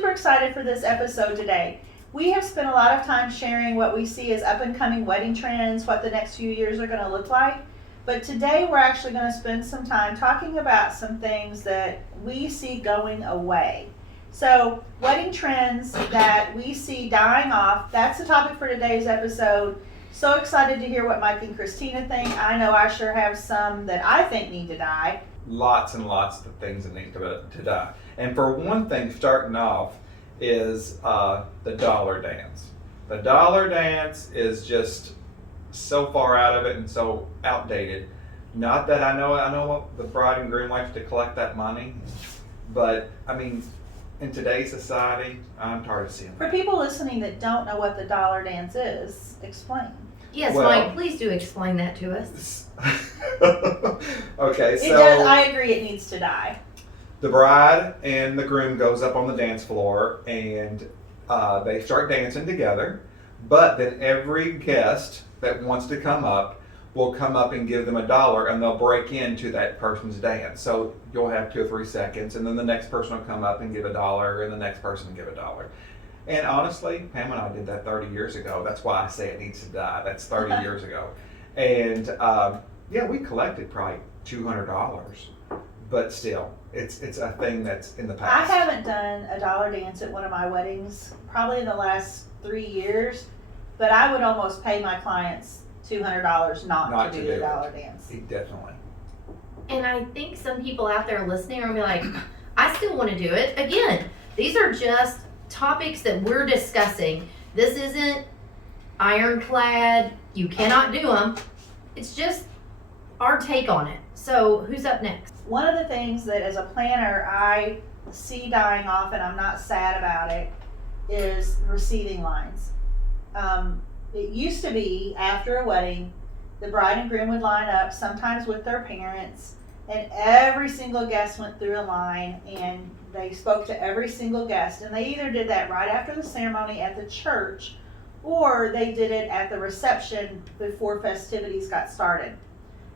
super excited for this episode today. We have spent a lot of time sharing what we see as up and coming wedding trends, what the next few years are going to look like. But today we're actually going to spend some time talking about some things that we see going away. So, wedding trends that we see dying off, that's the topic for today's episode. So excited to hear what Mike and Kristina think. I know I sure have some that I think need to die. Lots and lots of things that need to die. And for one thing, starting off, is the dollar dance. The dollar dance is just so far out of it and so outdated. Not that I know the bride and groom likes to collect that money, but I mean, in today's society, I'm tired of seeing For that. people listening that don't know what the dollar dance is, explain. Yes, Well- Mike, please do explain that to us. Okay, It so does, I agree, it needs to die. the bride and the groom goes up on the dance floor and they start dancing together, but then every guest that wants to come up will come up and give them $1 and they'll break into that person's dance. So you'll have 2 or 3 seconds and then the next person will come up and give $1 and the next person give $1. And honestly, Pam and I did that 30 years ago. That's why I say it needs to die. That's 30 years ago. And yeah, we collected probably $200, but still, it's a thing that's in the I past. haven't done a dollar dance at one of my weddings probably in the last 3 years, but I would almost pay my clients $200 not to do the dollar dance. Definitely. And I think some people out there listening are gonna be like, I still want to do it. Again, these are just topics that we're discussing. This isn't ironclad. You cannot do them. It's just our take on it. So who's up next? One of the things that as a planner I see dying off, and I'm not sad about it, is receiving lines. It used to be after a wedding, the bride and groom would line up, sometimes with their parents, and every single guest went through a line and they spoke to every single guest. And they either did that right after the ceremony at the church or they did it at the reception before festivities got started.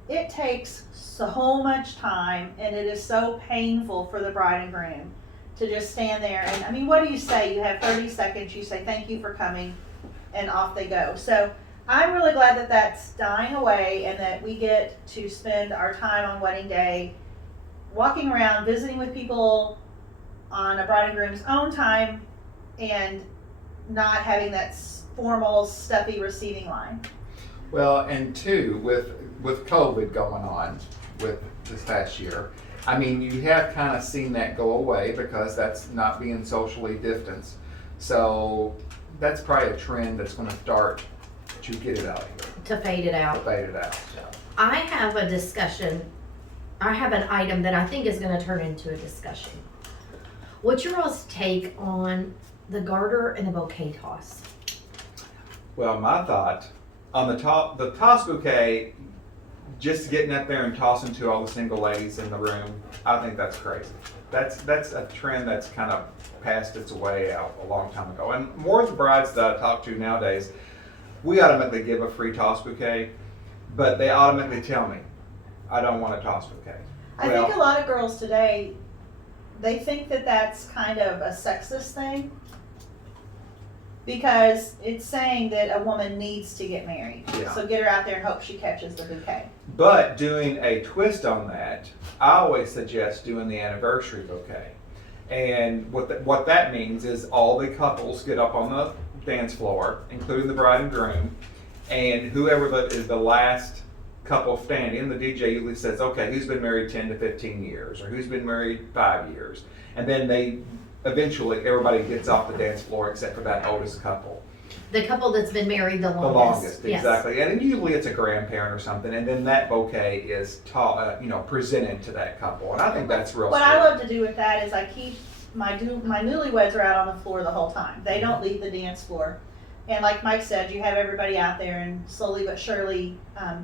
It takes so much time and it is so painful for the bride and groom to just stand there and, I mean, what do you say? You have 30 seconds, you say thank you for coming, and off they go. So I'm really glad that that's dying away and that we get to spend our time on wedding day walking around, visiting with people on a bride and groom's own time and not having that formal, stuffy receiving line. Well, and two, with COVID going on with this past year, I mean, you have kind of seen that go away because that's not being socially distanced. So that's probably a trend that's going to start to get it out of here, To fade it out. fade it out. I have a discussion. I have an item that I think is going to turn into a discussion. What's your all's take on the garter and the bouquet toss? Well, my thought on the toss bouquet, just getting up there and tossing to all the single ladies in the room, I think that's crazy. That's a trend that's kind of passed its way out a long time ago. And more of the brides that I talk to nowadays, we automatically give a free toss bouquet, but they automatically tell me, I don't want a toss bouquet. I think a lot of girls today, they think that that's kind of a sexist thing because it's saying that a woman needs to get married. Yeah. So get her out there and hope she catches the bouquet. But doing a twist on that, I always suggest doing the anniversary bouquet. And what that means is all the couples get up on the dance floor, including the bride and groom, and whoever is the last couple standing, the DJ usually says, okay, who's been married 10 to 15 years, or who's been married 5 years. And then eventually everybody gets off the dance floor except for that oldest couple. The couple that's been married the longest. The longest, Yes. exactly. And usually it's a grandparent or something, and then that bouquet is presented to that couple. And I think that's real What sweet. I love to do with that is I keep my newlyweds are out on the floor the whole time. They don't leave the dance floor. And like Mike said, you have everybody out there, and slowly but surely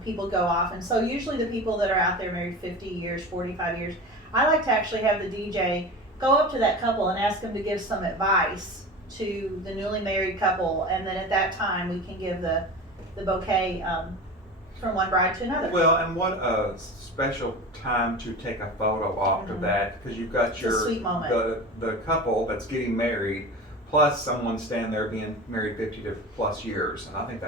people go off. And so usually the people that are out there married 50 years, 45 years, I like to actually have the DJ go up to that couple and ask them to give some advice to the newly married couple. And then at that time we can give the bouquet from one bride to another. Well, and what a special time to take a photo after that, because you've got It's a sweet moment. the couple that's getting married, plus someone standing there being married 50 to plus years, and I think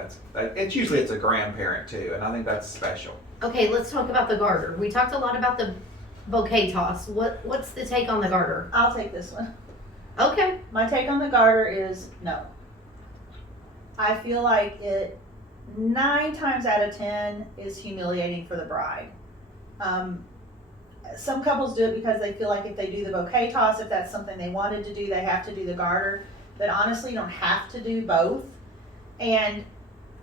it's usually it's a grandparent too, and I think that's special. Okay, let's talk about the garter. We talked a lot about the bouquet toss. What's the take on the garter? I'll take this one. Okay. My take on the garter is no. I feel like it 9 times out of 10 is humiliating for the bride. Some couples do it because they feel like if they do the bouquet toss, if that's something they wanted to do, they have to do the garter. But honestly, you don't have to do both. And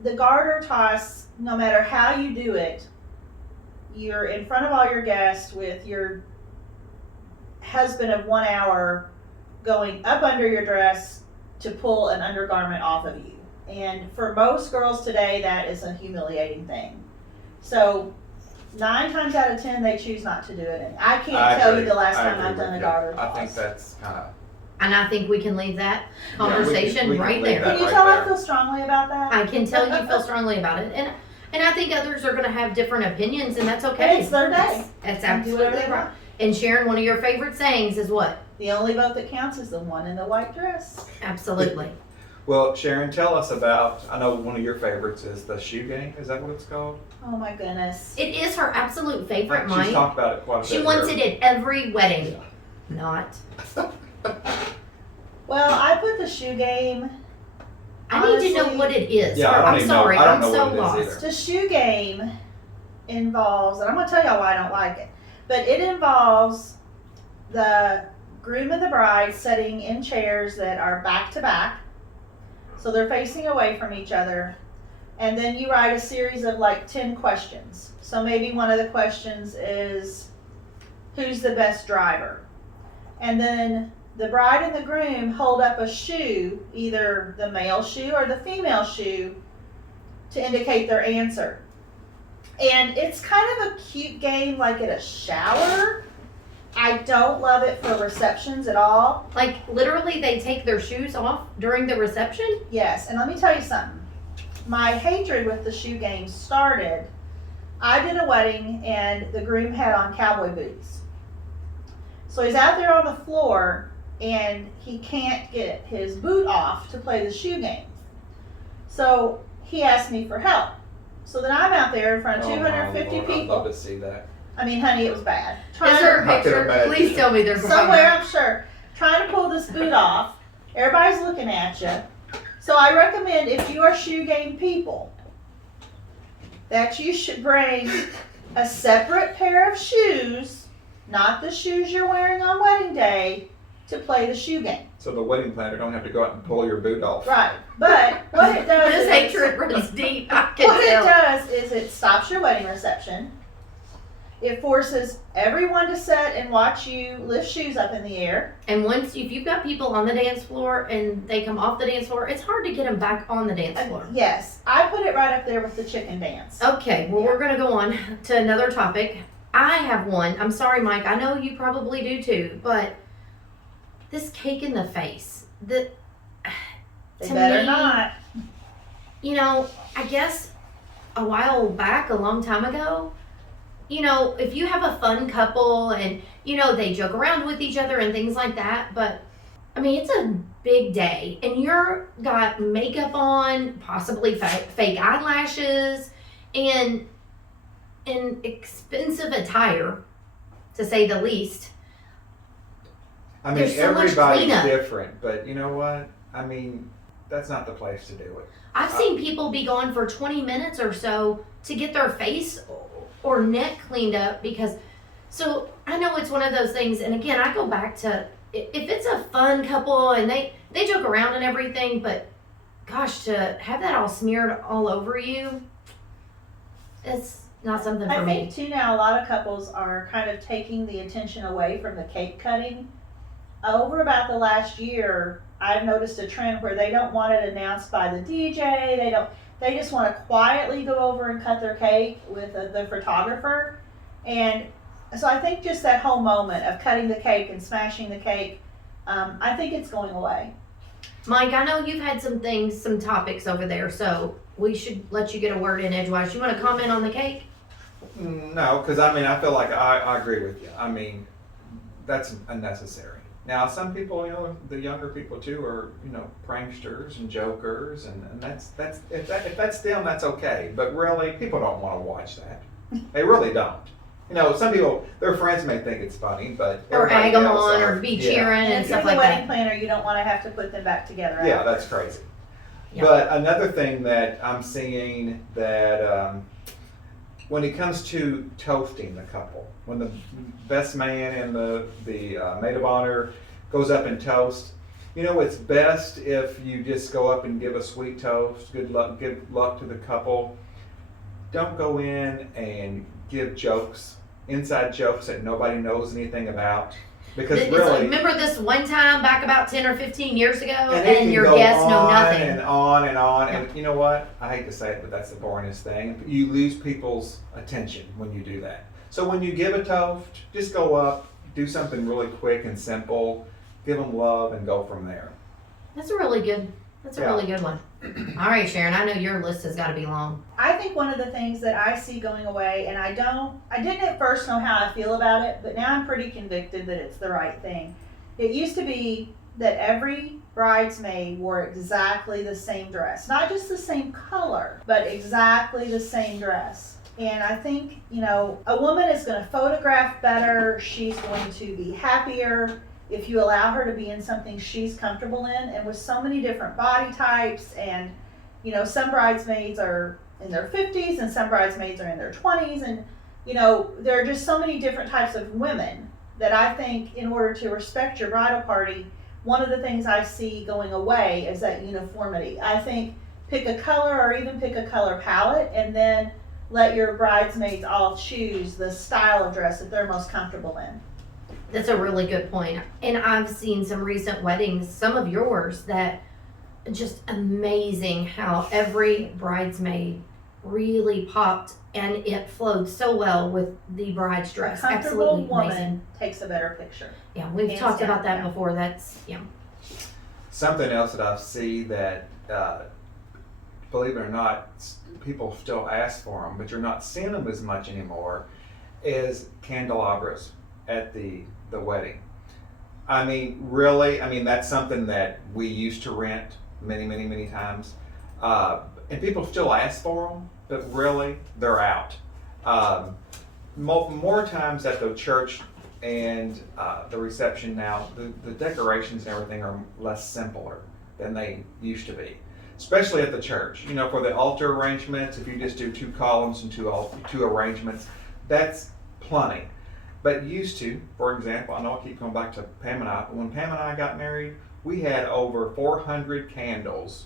the garter toss, no matter how you do it, you're in front of all your guests with your husband of 1 hour going up under your dress to pull an undergarment off of you. And for most girls today, that is a humiliating thing. So 9 times out of 10, they choose not to do it. And I can't tell you the last time I've done a garter toss. I think that's kind of. And I think we can leave that conversation we can right leave there. that. Can you right tell I there. feel strongly about that? I can tell you feel strongly about it. And I think others are going to have different opinions, and that's And okay. it's their day. That's And do whatever absolutely they right. want. And Sharon, one of your favorite sayings is what? The only vote that counts is the one in the white dress. Absolutely. Well, Sharon, tell us about, I know one of your favorites is the shoe game. Is that what it's called? Oh my goodness. It is her absolute favorite, She's mine. talked about it quite a bit. She wants here. it at every wedding. Not. Well, I put the shoe game. I need to know Honestly- what it is. Yeah, I don't I'm even know- sorry. I don't I'm know so what it is lost. either. The shoe game involves, and I'm going to tell y'all why I don't like it, but it involves the groom and the bride sitting in chairs that are back to back. So they're facing away from each other. And then you write a series of like 10 questions. So maybe one of the questions is, who's the best driver? And then the bride and the groom hold up a shoe, either the male shoe or the female shoe, to indicate their answer. And it's kind of a cute game, like at a shower. I don't love it for receptions at all. Like, literally, they take their shoes off during the reception? Yes, and let me tell you something. My hatred with the shoe game started, I did a wedding and the groom had on cowboy boots. So he's out there on the floor and he can't get his boot off to play the shoe game. So he asked me for help. So then I'm out there in front of Oh, my 250 Lord, I'd people. love to see that. I mean, honey, it was bad. Is Trying there to, a I can picture? imagine. Please tell me there's somewhere, I'm sure, trying to pull this boot off. Everybody's looking at you. So I recommend, if you are shoe game people, that you should bring a separate pair of shoes, not the shoes you're wearing on wedding day, to play the shoe game. So the wedding planner don't have to go out and pull your boot off. Right. But what it does This is, hatred runs deep. I can what it tell. does is it stops your wedding reception. It forces everyone to sit and watch you lift shoes up in the air. And once, if you've got people on the dance floor and they come off the dance floor, it's hard to get them back on the dance floor. Yes, I put it right up there with the chicken dance. Okay, well, we're going to go on to another topic. I have one. I'm sorry, Mike. I know you probably do too, but this cake in the face. They to better me, not. You know, I guess a while back, a long time ago, you know, if you have a fun couple and, you know, they joke around with each other and things like that, but I mean, it's a big day and you're got makeup on, possibly fake eyelashes and expensive attire, to say the least. I mean, There's so much everybody's cleanup. different, but you know what? I mean, that's not the place to do it. I've seen people be gone for 20 minutes or so to get their face or neck cleaned up because, so I know it's one of those things, and again, I go back to, if it's a fun couple and they joke around and everything, but gosh, to have that all smeared all over you, it's not something for I me. think too now a lot of couples are kind of taking the attention away from the cake cutting. Over about the last year, I've noticed a trend where they don't want it announced by the DJ. They just want to quietly go over and cut their cake with the photographer. And so I think just that whole moment of cutting the cake and smashing the cake, I think it's going away. Mike, I know you've had some topics over there, so we should let you get a word in edgewise. You want to comment on the cake? No, because I mean, I feel like I agree with you. I mean, that's unnecessary. Now, some people, the younger people too, are pranksters and jokers, and that's if that's them, that's okay. But really, people don't want to watch that. They really don't. Some people, their friends may think it's funny, but Or egg them else on, are- or be yeah. cheering And and if you're stuff the like wedding that. planner, you don't want to have to put them back together. Yeah, that's crazy. Yeah. But another thing that I'm seeing that when it comes to toasting the couple, when the best man and the maid of honor goes up and toast, it's best if you just go up and give a sweet toast, good luck, give luck to the couple. Don't go in and give jokes, inside jokes that nobody knows anything about. Because It's really, like, remember this one time back about 10 or 15 years ago, and it and can your go guests know on nothing. and on and on. Yeah. And you know what? I hate to say it, but that's the boringest thing. You lose people's attention when you do that. So when you give a toast, just go up, do something really quick and simple, give them love, and go from there. That's a really good. That's a Yeah. really good one. All right, Sharon. I know your list has got to be long. I think one of the things that I see going away, and I didn't at first know how I feel about it, but now I'm pretty convicted that it's the right thing. It used to be that every bridesmaid wore exactly the same dress, not just the same color, but exactly the same dress. And I think, a woman is going to photograph better. She's going to be happier if you allow her to be in something she's comfortable in. And with so many different body types, and some bridesmaids are in their 50s and some bridesmaids are in their 20s, and there are just so many different types of women that I think in order to respect your bridal party, one of the things I see going away is that uniformity. I think pick a color, or even pick a color palette, and then let your bridesmaids all choose the style of dress that they're most comfortable in. That's a really good point. And I've seen some recent weddings, some of yours, that just amazing how every bridesmaid really popped, and it flowed so well with the bride's dress. A comfortable Absolutely woman amazing. takes a better picture. Yeah, we've Hands talked down, about that yeah. before. That's Something else that I see that, believe it or not, people still ask for them, but you're not seeing them as much anymore, is candelabras at the wedding. I mean, really, that's something that we used to rent many, many, many times. And people still ask for them, but really, they're out. More times at the church and the reception now, the decorations and everything are less simpler than they used to be. Especially at the church. For the altar arrangements, if you just do 2 columns and two arrangements, that's plenty. But used to, for example, I know I keep going back to Pam and I, but when Pam and I got married, we had over 400 candles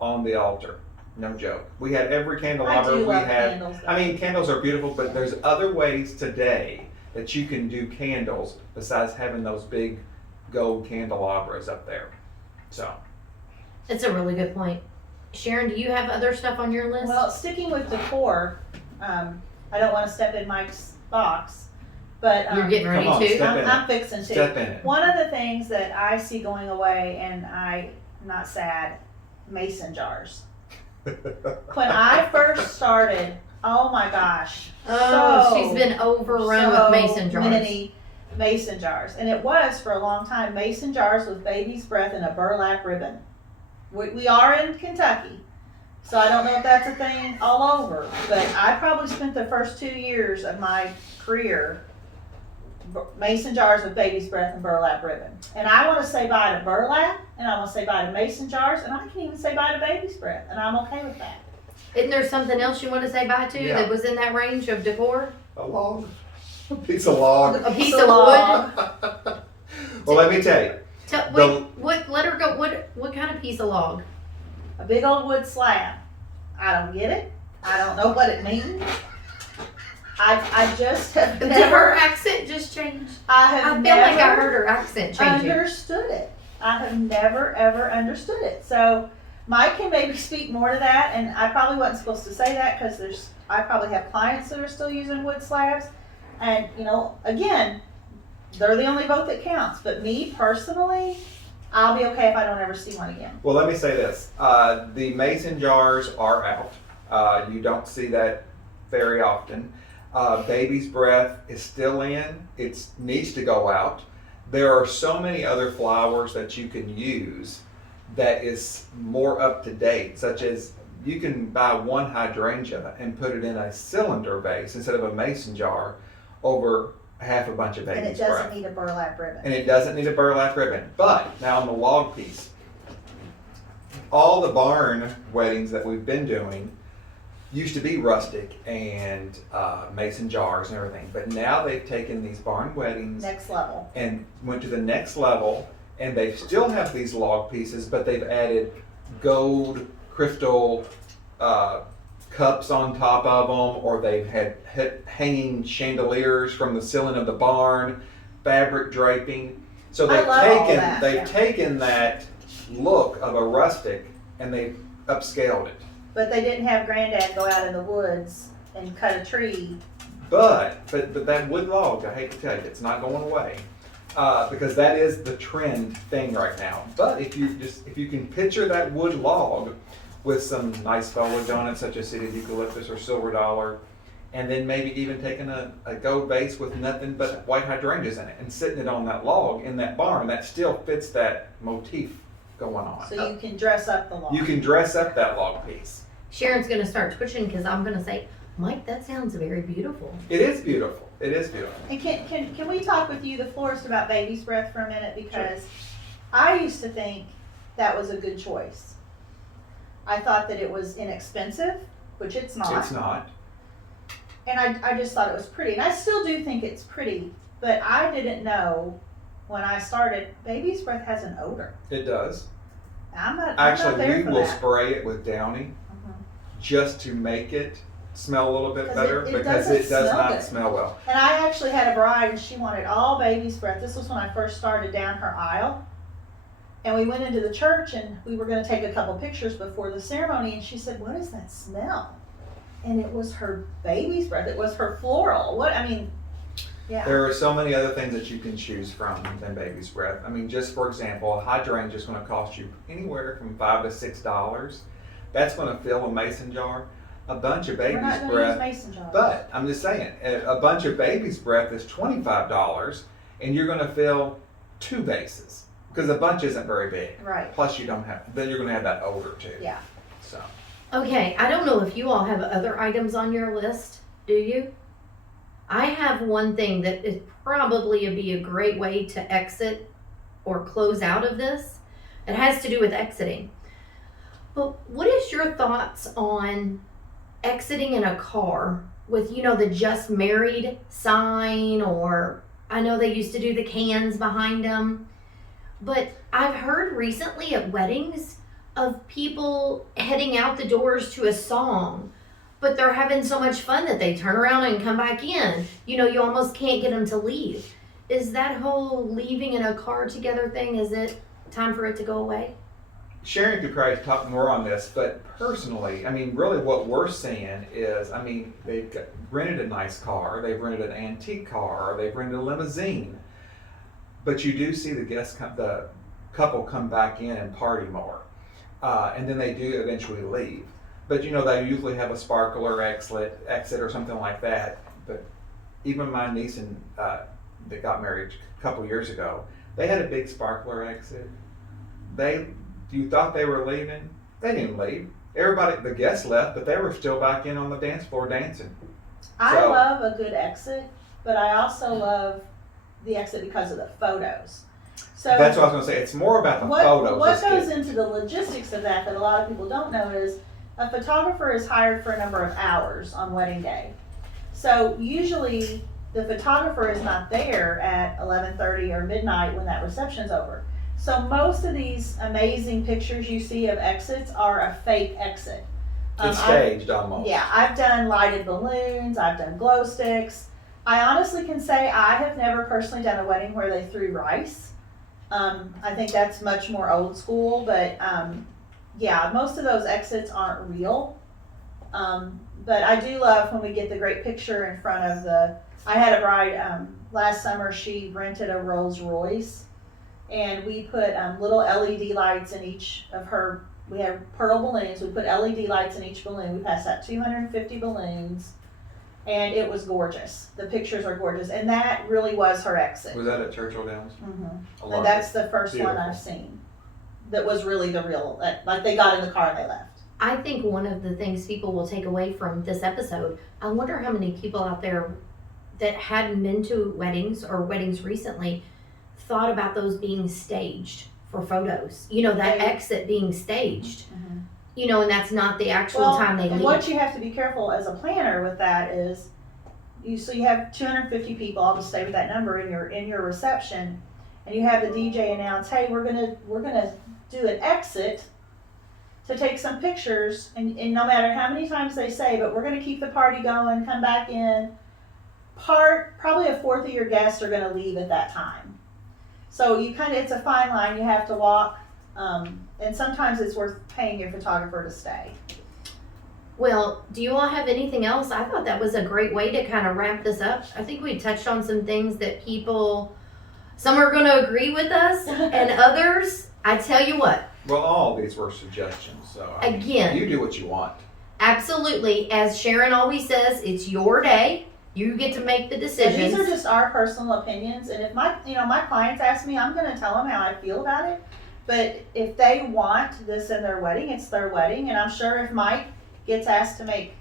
on the altar. No joke. We had every candelabra I do we love had. candles, though. Candles are beautiful, but there's other ways today that you can do candles besides having those big gold candelabras up there. So. a really good point. Sharon, do you have other stuff on your list? Well, sticking with decor, I don't want to step in Mike's box, but You're getting ready Come on, to. step in I'm fixing to. Step in it. One of the things that I see going away, and I'm not sad, mason jars. When I first started, oh my gosh. Oh, so- she's been overrun so with mason jars. many mason jars. And it was for a long time mason jars with baby's breath and a burlap ribbon. We are in Kentucky, so I don't know if that's a thing all over, but I probably spent the first 2 years of my career mason jars with baby's breath and burlap ribbon. And I want to say bye to burlap, and I want to say bye to mason jars, and I can even say bye to baby's breath, and I'm okay with that. Isn't there something else you want to say bye to Yeah. that was in that range of decor? A log. A piece of log. A piece of wood? Well, let me tell you. Let her go. What kind of piece of log? A big old wood slab. I don't get it. I don't know what it means. I just have Did her never, accent just change? I I have feel never like I heard her accent changing. understood it. I have never ever understood it. So Mike can maybe speak more to that, and I probably wasn't supposed to say that because I probably have clients that are still using wood slabs, and again, they're the only vote that counts. But me personally, I'll be okay if I don't ever see one again. Well, let me say this. The mason jars are out. You don't see that very often. Baby's breath is still in. It needs to go out. There are so many other flowers that you can use that is more up to date, such as you can buy one hydrangea and put it in a cylinder vase instead of a mason jar over half a bunch of And it baby's doesn't breath. need a burlap ribbon. And it doesn't need a burlap ribbon. But now on the log piece, all the barn weddings that we've been doing used to be rustic and mason jars and everything. But now they've taken these barn weddings Next level. and went to the next level, and they still have these log pieces, but they've added gold, crystal cups on top of them, or they've had hanging chandeliers from the ceiling of the barn, fabric draping. So I they've love all taken that, they've yeah. taken that look of a rustic and they've upscaled it. But they didn't have Granddad go out in the woods and cut a tree. But that wood log, I hate to tell you, it's not going away. Because that is the trend thing right now. But if you can picture that wood log with some nice foliage on it, such as seeded eucalyptus or silver dollar, and then maybe even taking a gold vase with nothing but white hydrangeas in it and sitting it on that log in that barn, that still fits that motif going on. So you can dress up the lawn. You can dress up that log piece. Sharon's gonna start twitching because I'm gonna say, Mike, that sounds very beautiful. It is beautiful. It is beautiful. And can we talk with you, the florist, about baby's breath for a minute? Because I used to think that was a good choice. I thought that it was inexpensive, which it's not. It's not. And I just thought it was pretty. And I still do think it's pretty, but I didn't know when I started, baby's breath has an odor. It does. I'm not Actually, there we for will that. spray it with Downy Mhm. just to make it smell a little bit 'Cause better it because doesn't it does smell not good. smell well. And I actually had a bride and she wanted all baby's breath. This was when I first started down her aisle. And we went into the church and we were going to take a couple pictures before the ceremony. And she said, "What is that smell?" And it was her baby's breath. It was her floral. Yeah. There are so many other things that you can choose from than baby's breath. I mean, just for example, a hydrangea is going to cost you anywhere from $5 to $6. That's going to fill a mason jar. A bunch of We're baby's not going to use breath, mason jars. but I'm just saying, a bunch of baby's breath is $25, and you're going to fill 2 vases because a bunch isn't very big. Right. Plus, then you're going to have that odor too. Yeah. So. Okay, I don't know if you all have other items on your list, do you? I have one thing that is probably be a great way to exit or close out of this. It has to do with exiting. But what is your thoughts on exiting in a car with, the just married sign, or I know they used to do the cans behind them. But I've heard recently at weddings of people heading out the doors to a song, but they're having so much fun that they turn around and come back in. You almost can't get them to leave. Is that whole leaving in a car together thing, is it time for it to go away? Sharon could probably talk more on this, but personally, really what we're seeing is, they've rented a nice car, they've rented an antique car, or they've rented a limousine. But you do see the couple come back in and party more. And then they do eventually leave. But they usually have a sparkler exit or something like that. But even my niece that got married a couple years ago, they had a big sparkler exit. You thought they were leaving? They didn't leave. Everybody, the guests left, but they were still back in on the dance floor dancing. I love a good exit, but I also love the exit because of the photos. So That's what I was going to say. It's more about the photos. What goes into the logistics of that a lot of people don't know is a photographer is hired for a number of hours on wedding day. So usually the photographer is not there at 11:30 or midnight when that reception's over. So most of these amazing pictures you see of exits are a fake exit. It's staged almost. Yeah, I've done lighted balloons, I've done glow sticks. I honestly can say I have never personally done a wedding where they threw rice. I think that's much more old school, but yeah, most of those exits aren't real. But I do love when we get the great picture in front of I had a bride last summer, she rented a Rolls Royce and we put little LED lights in each of her. We have pearl balloons. We put LED lights in each balloon. We passed out 250 balloons, and it was gorgeous. The pictures are gorgeous, and that really was her exit. Was that at Churchill Downs? Mm-hmm. And that's the first one I've seen that was really the real, like they got in the car and they left. I think one of the things people will take away from this episode, I wonder how many people out there that hadn't been to weddings or weddings recently thought about those being staged for photos. You know, that exit being staged. Mm-hmm. You know, and that's not the actual time they and leave. what you have to be careful as a planner with that is, you have 250 people. I'll just stay with that number in your reception, and you have the DJ announce, "Hey, we're gonna do an exit to take some pictures," and no matter how many times they say, "But we're gonna keep the party going, come back in." Probably a fourth of your guests are gonna leave at that time. So it's a fine line you have to walk, and sometimes it's worth paying your photographer to stay. Well, do you all have anything else? I thought that was a great way to kind of wrap this up. I think we touched on some things that some are going to agree with us, and others, I tell you what. Well, all these were suggestions, so Again. you do what you want. Absolutely. As Sharon always says, it's your day. You get to make the decisions. And these are just our personal opinions, and if my clients ask me, I'm going to tell them how I feel about it. But if they want this in their wedding, it's their wedding, and I'm sure if Mike gets asked to make,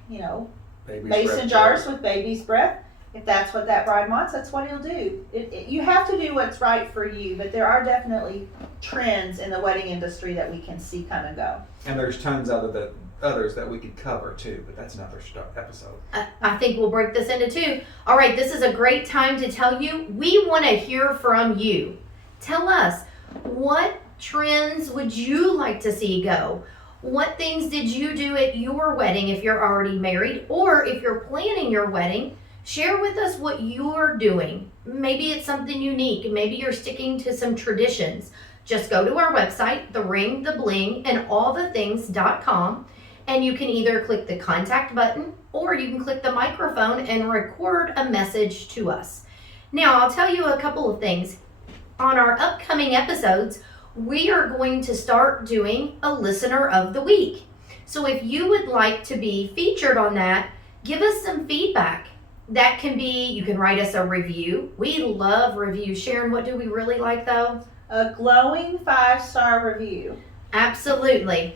mason jars with baby's breath, if that's what that bride wants, that's what he'll do. You have to do what's right for you, but there are definitely trends in the wedding industry that we can see come and go. And there's tons of others that we could cover too, but that's another episode. I think we'll break this into two. All right, this is a great time to tell you, we want to hear from you. Tell us, what trends would you like to see go? What things did you do at your wedding if you're already married, or if you're planning your wedding? Share with us what you're doing. Maybe it's something unique. Maybe you're sticking to some traditions. Just go to our website, theringthebling.com, and you can either click the contact button or you can click the microphone and record a message to us. Now, I'll tell you a couple of things. On our upcoming episodes, we are going to start doing a listener of the week. So if you would like to be featured on that, give us some feedback. That can be, you can write us a review. We love reviews. Sharon, what do we really like though? A glowing 5-star review. Absolutely.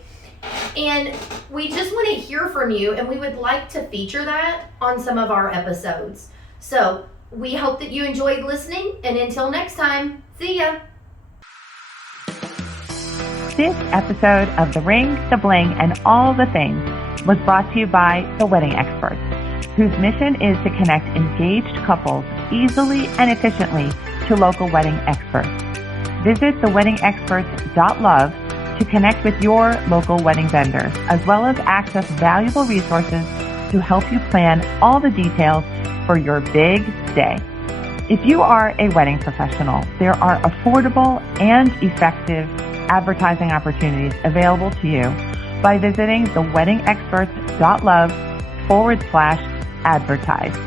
And we just want to hear from you, and we would like to feature that on some of our episodes. So we hope that you enjoyed listening, and until next time, see ya. This episode of The Ring, The Bling, and All the Things was brought to you by The Wedding Experts, whose mission is to connect engaged couples easily and efficiently to local wedding experts. Visit theweddingexperts.love to connect with your local wedding vendor, as well as access valuable resources to help you plan all the details for your big day. If you are a wedding professional, there are affordable and effective advertising opportunities available to you by visiting theweddingexperts.love/advertise.